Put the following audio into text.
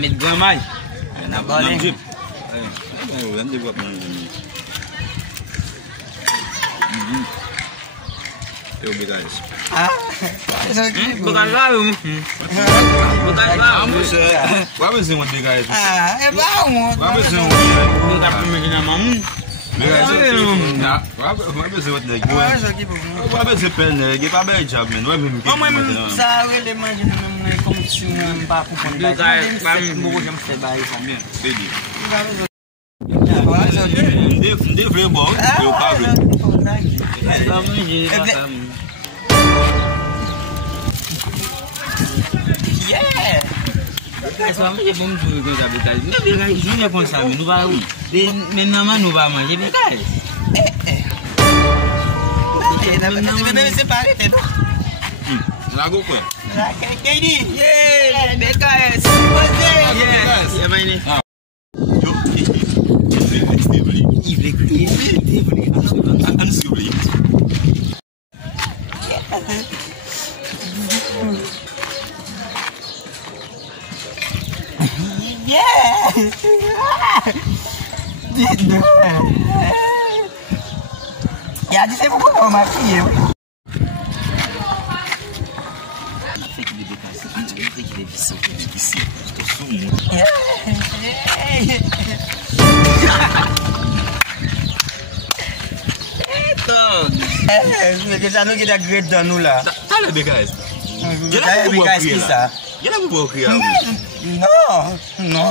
met gamay. Na boleh. Eu guys. Bukan lalu. Bukan lalu. What was it with the guys? É bom. What was it? Bukan pemikiran mamu. What was it with the guys? What was it pen? Give a bad job, man. What was it? Ça, ele imagine como se um papo com ele. Muito já me fez baixo também. Baby. Agora só que They play ball. Eu pago. Yeah. Essa mulher vamos jogar com a Becares. Não é Becares, não é com essa, não vai o. De nama não vai mais, é Becares. Deve ser parede. Lago foi. Quem diz? Yeah, Becares. Yes, é mais né. Ya, di saya bukan mau mati ya. Kita nu kita grade danu lah. Tá le guys. Kita bekas kisah. Gela vou criar. No, no.